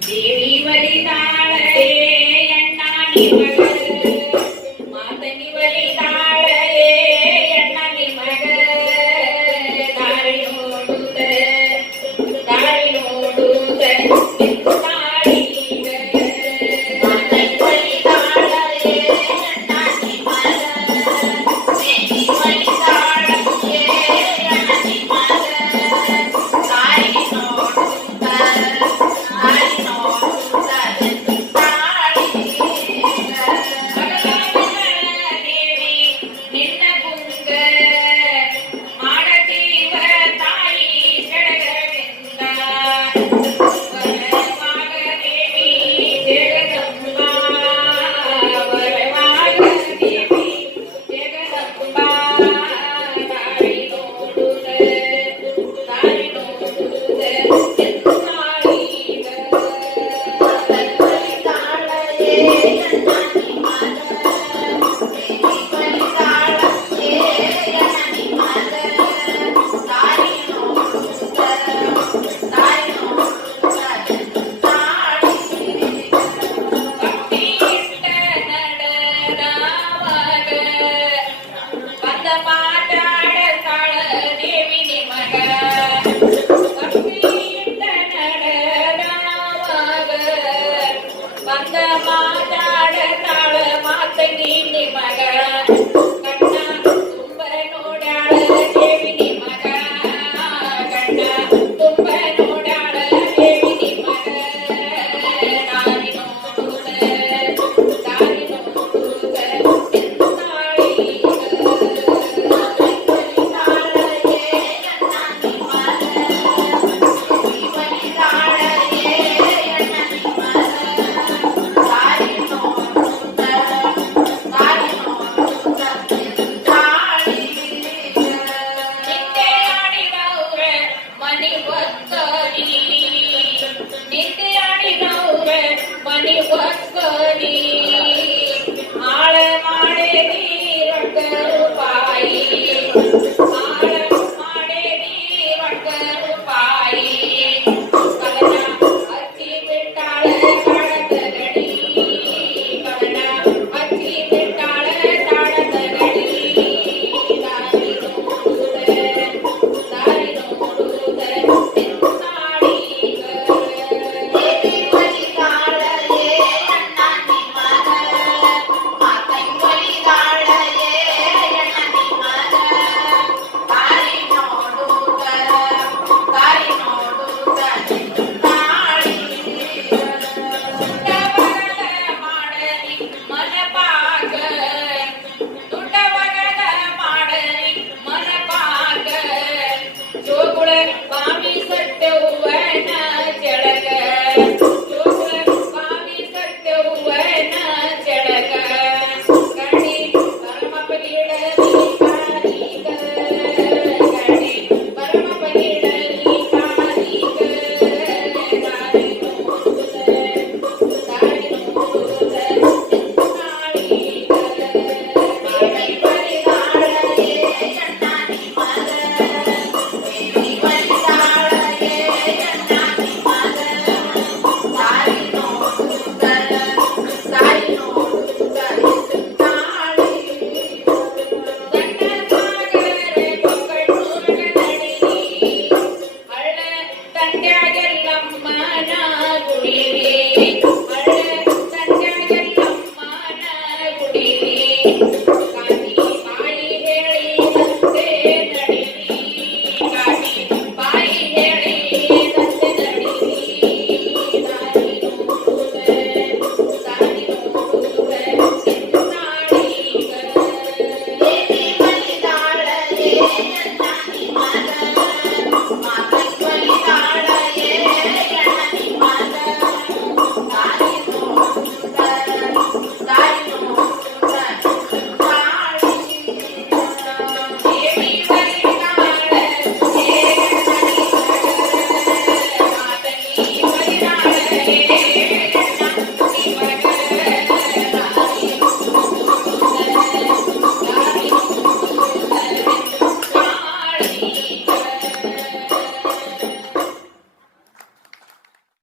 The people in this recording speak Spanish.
Devi dedican. there.